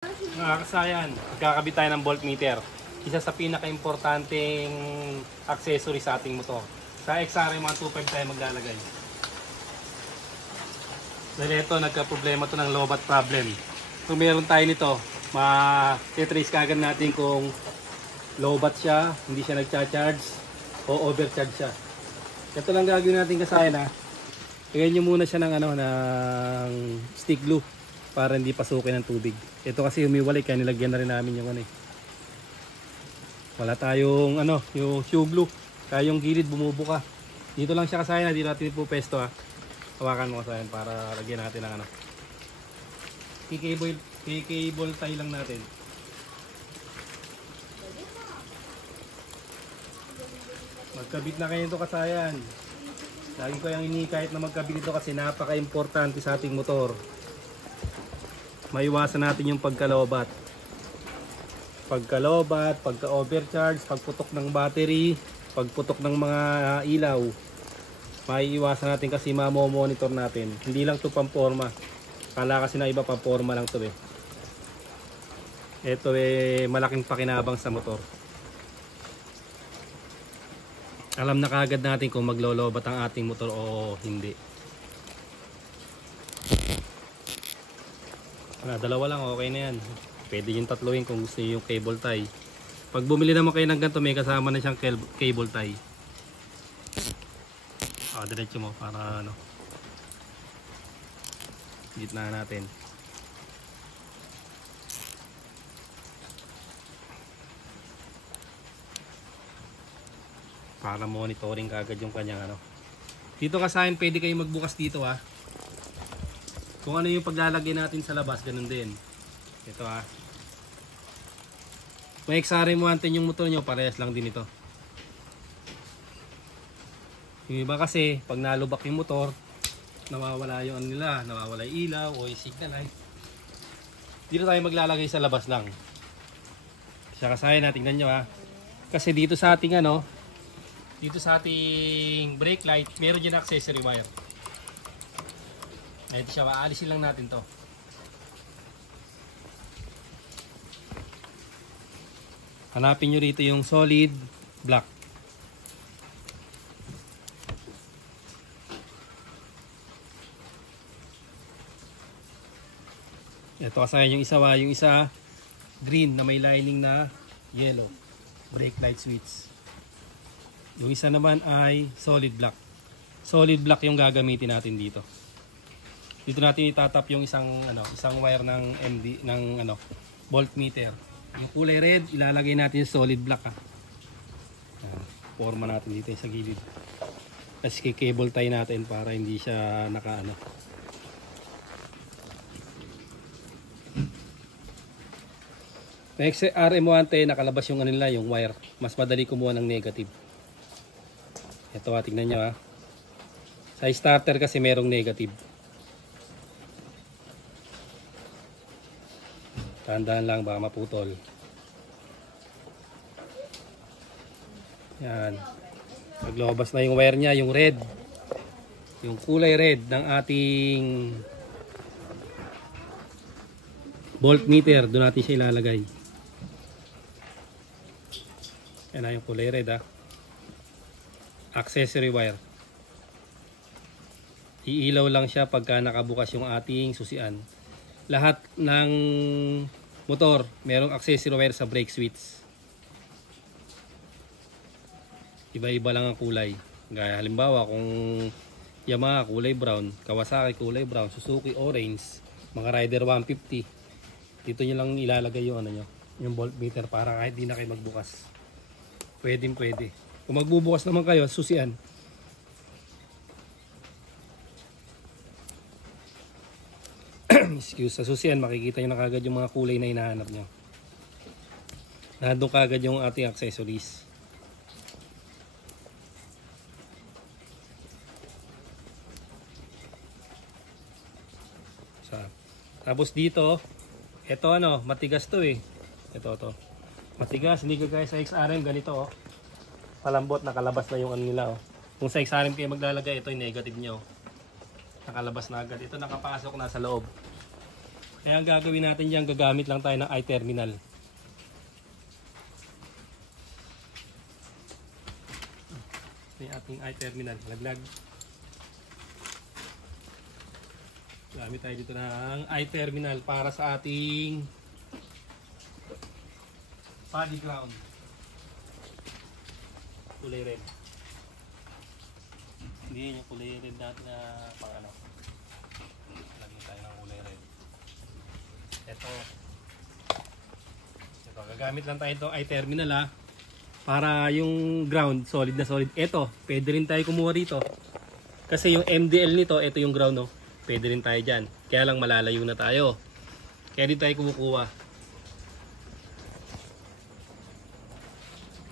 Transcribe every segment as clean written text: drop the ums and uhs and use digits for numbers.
Mga kasayan, magkakabit tayo ng voltmeter. Isa sa pinaka-importanting accessory sa ating motor. Sa XRM 125 tayo maglalagay. Dahil ito, nagka-problema to ng lowbat problem. Kung meron tayo nito, ma-trace kagad natin kung lowbat siya, hindi siya nagcha-charge, o overcharge siya. Ito lang gagawin natin kasayan ha. Lagyan nyo muna siya ng, ng stick glue para hindi pasukin ng tubig. Ito kasi humiwalay kaya nilagyan na rin namin yung wala tayong yung shoe glue. Kaya yung gilid bumubuka. Dito lang siya kasayan, dito natin ipupesto ha. Hawakan mo kasayan para lagyan natin ng P-cable tie lang natin. Magkabit na kayo ito kasayan. Lagi ko yung kahit na magkabit ito kasi napaka-importante sa ating motor. Maiwasan natin yung pagkalobat, pagka-overcharge, pagputok ng battery, pagputok ng mga ilaw. Maiiwasan natin kasi mamomonitor natin. Hindi lang ito pamporma. Kala kasi na iba pamporma lang ito eh. Ito malaking pakinabang sa motor. Alam na kagad natin kung maglolobat ang ating motor o hindi. Dalawa lang, okay na yan. Pwede yung tatluin kung gusto nyo yung cable tie. Pag bumili naman kayo ng ganito, may kasama na siyang cable tie. Diretso mo para gitna natin. Para monitoring kagad yung kanyang Dito kasayan, pwede kayong magbukas dito ha. Kung ano yung paglalagay natin sa labas, ganun din. Ito ha. Kung XRM 110 yung motor nyo, parehas lang din ito. Yung iba kasi, pag nalubak yung motor, nawawala yung nawawala yung ilaw o yung signal light. Dito tayo maglalagay sa labas lang. Siya kasayan na, tingnan nyo ha. Kasi dito sa ating dito sa ating brake light, meron dyan accessory wire. Ito siya, aalisin lang natin to. Hanapin nyo rito yung solid black. Ito kasayan yung isa green na may lining na yellow. Brake light switch. Yung isa naman ay solid black. Solid black yung gagamitin natin dito. Dito natin itatap yung isang wire ng MD ng voltmeter. Yung kulay red, ilalagay natin yung solid black ha. Forma natin dito sa gilid. Tapos cable tie natin para hindi siya Next RM110 nakalabas yung yung wire. Mas madali kumuha ng negative. Ito tingnan nyo ha. Sa starter kasi merong negative. Tandaan lang baka maputol. Yan. Naglabas na yung wire niya, yung red. Yung kulay red ng ating voltmeter. Doon natin siya ilalagay. Yan na yung kulay red ha. Accessory wire. Iilaw lang siya pagka nakabukas yung ating susian. Lahat ng motor merong accessory wire sa brake switch. Iba-iba lang ang kulay. Gaya halimbawa kung Yamaha kulay brown, Kawasaki kulay brown, Suzuki orange, mga Rider 150. Dito nyo lang ilalagay yung yung voltmeter para kahit di na kayo magbukas. Pwede. Kung magbubukas naman kayo, susian. Excuse, sa susian makikita nyo na kagad yung mga kulay na hinahanap nyo. Nandun kagad yung ating accessories. Tapos dito, ito matigas to eh. Ito. Matigas, hindi kagaya sa XRM ganito palambot, nakalabas na yung nila Kung sa XRM kayo maglalagay, ito yung negative nyo. Nakalabas na agad. Ito nakapasok na sa loob. Kaya ang gagawin natin dyan, gagamit lang tayo ng i-terminal. Ito yung ating i-terminal. Laglag. Gamit tayo dito ng i-terminal para sa ating body ground. Kulay red. Hindi yung kulay red natin na pang ano. Lagyan tayo ng kulay red. Ito, gagamit lang tayo itong i-terminal ha. Para yung ground, solid na solid. Ito, pwede rin tayo kumuha rito. Kasi yung MDL nito, ito yung ground no. Pwede rin tayo dyan. Kaya lang malalayo na tayo. Kaya din tayo kumukuha.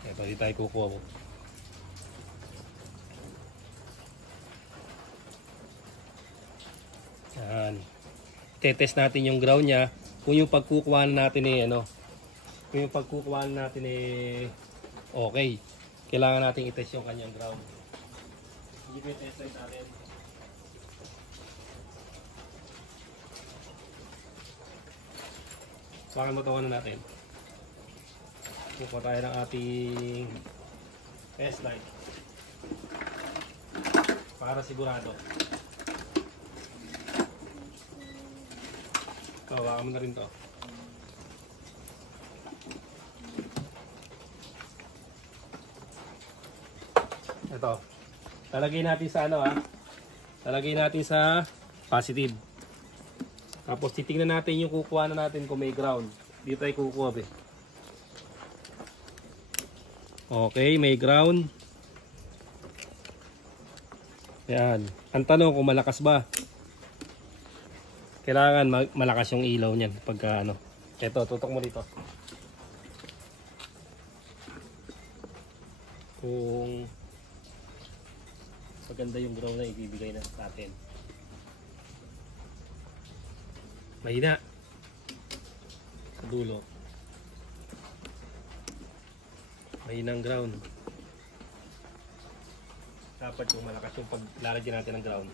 Ito, di tayo kukuha mo. Yan. Tetest natin yung ground niya. Kung yung pagkukuha natin ano. Kung yung pagkukuha natin okay. Kailangan natin i-test yung kanyang ground. Hindi ko i-test right natin. Baka matawanan natin. Kukuha tayo ng ating test light. Para sigurado. Kawawa mo na rin to. Ito. Talagay natin sa ano ha. Talagay natin sa positive. Tapos titingnan natin yung kukuha na natin kung may ground. Dito tayo kukuha eh. Okay, may ground. Yan. Ang tanong kung malakas ba? Kailangan malakas yung ilaw niyan pagka ano. Ito, tutok mo dito. Kung maganda yung ground na ibibigay na sa atin. Mahina. Sa dulo. Mahinang ground. Dapat yung malakas yung paglalagyan natin ng ground.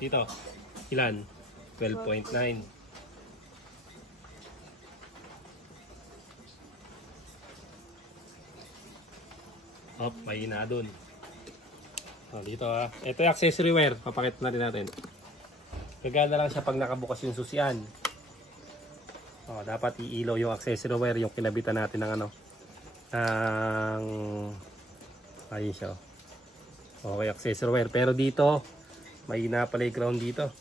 Dito. Ilan? 12.9. Hop, mahina dun. Dito ha. Ito yung accessory wire. Papakita na rin natin. Gagana lang siya pag nakabukas yung susian. Dapat iilaw yung accessory wire, yung kinabitan natin ng ano. Ayun siya. Okay, accessory wire. Pero dito, mahina pala yung ground dito.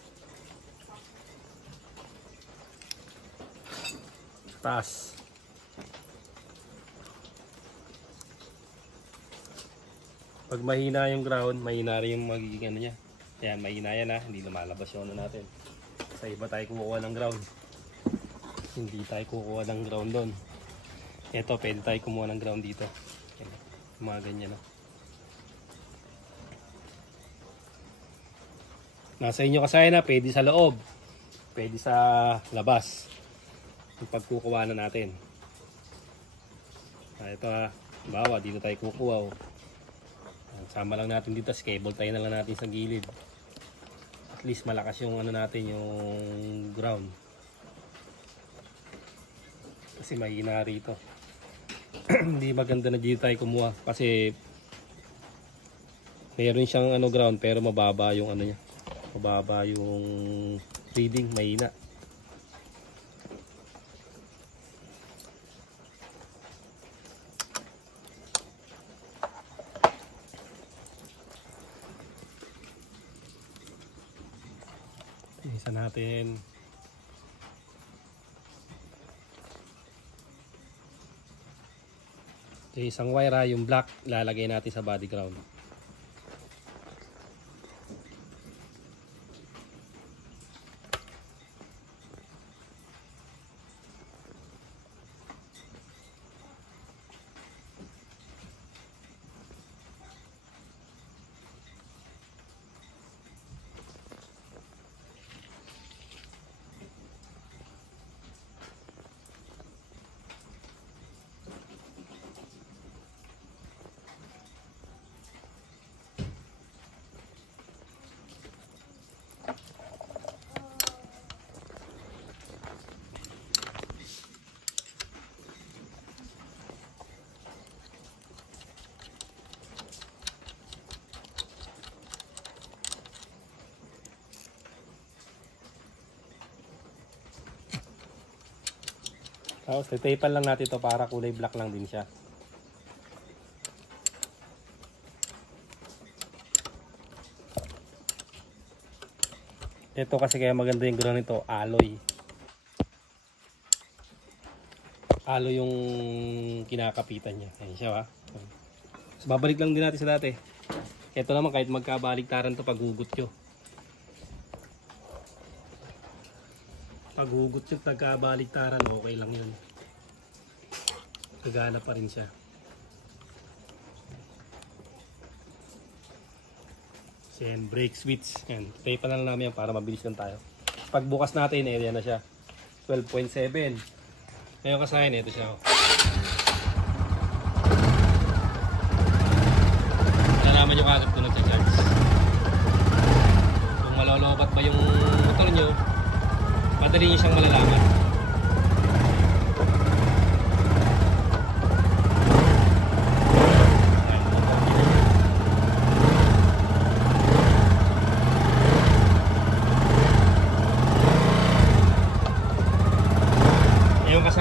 Taas. Pag mahina yung ground, mahina rin yung magiging ano niya. Ayan, mahina yan ha. Hindi lumalabas yung ano natin. Sa iba tayo kukuha ng ground. Hindi tayo kukuha ng ground doon. Ito, pwede tayo kumuha ng ground dito. Mga ganyan no. Nasa inyo kasi na, pwede sa loob. Pwede sa labas. Yung pagkukuha na natin. Ito ha. Bawa, dito tayo kukuha oh. Sama lang natin dito, cable tayo na lang natin sa gilid. At least malakas yung ano natin, yung ground. Kasi mahina rito. Hindi maganda na dito tayo kumuha kasi meron siyang ano ground pero mababa yung ano niya. Mababa yung reading, mahina. Isa natin. Okay, isang wire yung black lalagay natin sa body ground. Tapos titapan lang natin ito para kulay black lang din siya. Ito kasi kaya maganda yung gano'n nito, alloy. Alloy yung kinakapitan niya. Ayan siya ba? So, babalik lang din natin sa dati. Ito naman kahit magkabaliktaran to paghugot nyo. Paghugot nyo, pagkabaliktaran, okay lang yun. Gagana pa rin siya. Then brake switch. Yan. Tape pa lang namin yan para mabilis lang tayo. Pagbukas natin, area na siya. 12.7. Ngayon kasahin, ito siya. Nalaman nyo kagad kung nagcha-charge. Kung malolobat ba yung motor nyo, madali nyo siyang malalaman.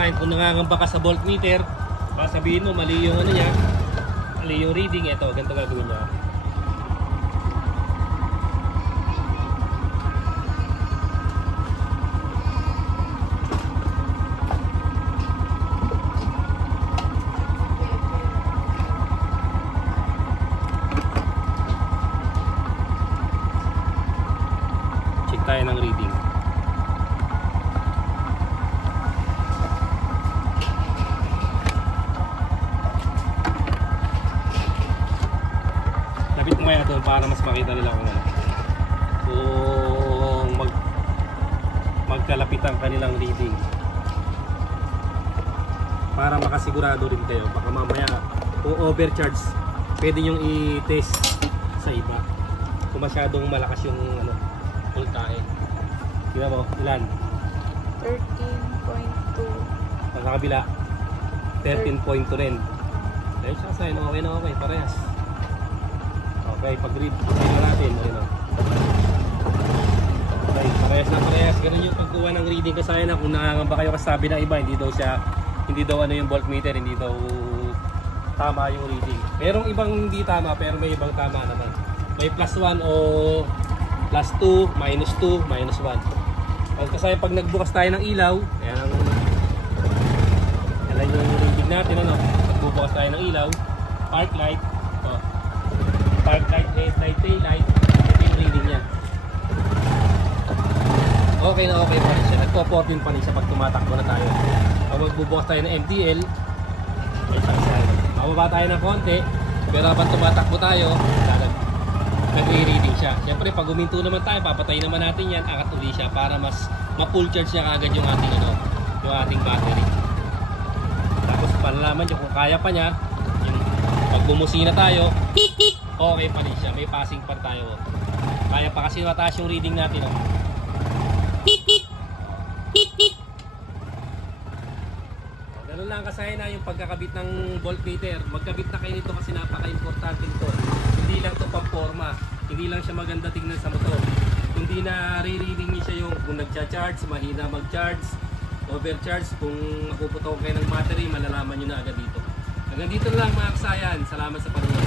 Kung nangangamba ka sa voltmeter, sabihin mo mali yung ano niya, mali yung reading, ito ganito gagawin niya. Check tayo ng reading. Kaya ito para mas makita nila kung ano, kung magkalapit ang kanilang reading, para makasigurado rin kayo. Baka mamaya kung overcharge, pwede nyong i-test sa iba kung masyadong malakas yung ano, voltahe. Tingnan mo, ilan? 13.2. Sa kabila 13.2 rin. Dahil siya sa okay na okay, parehas. Okay, pag-read natin, ayun o. Okay, parehas. Ganun yung pagkuha ng reading kasi na kung nangangamba kayo kasabi ng iba, hindi daw ano yung voltmeter, hindi daw tama yung reading. Merong ibang hindi tama, pero may ibang tama naman. May plus 1 o plus 2, minus 2, minus 1. Kasi pag nagbukas tayo ng ilaw, ayan yung reading natin, ano? Pagbubukas tayo ng ilaw, park light, park light, headlight, tail light, ito yung reading niya. Okay na okay pa rin siya. Nagpo-14 pa rin siya pag tumatakbo na tayo. Pag magbubukas tayo ng MTL, mababa tayo ng konti, pero habang tumatakbo tayo, nagre-reading siya. Siyempre pag huminto naman tayo, papatayin naman natin yan, angat uli siya para mas ma-full charge niya agad yung ating battery. Tapos palalaman nyo kung kaya pa niya, yung pag bumusina tayo, okay pa rin siya, may passing pa tayo. Kaya pa kasi mataas yung reading natin. Ganun lang kasaya na yung pagkakabit ng voltmeter. Magkabit na kayo nito kasi napaka-importante nito. Hindi lang to pang-forma, hindi lang siya maganda tingnan sa motor. Kundi na re-reading niya siya yung kung nagcha-charge, mahina mag-charge, overcharge, kung napuputok kayo ng battery, malalaman nyo na agad dito. Hanggang dito lang mga kasayan. Salamat sa panonood.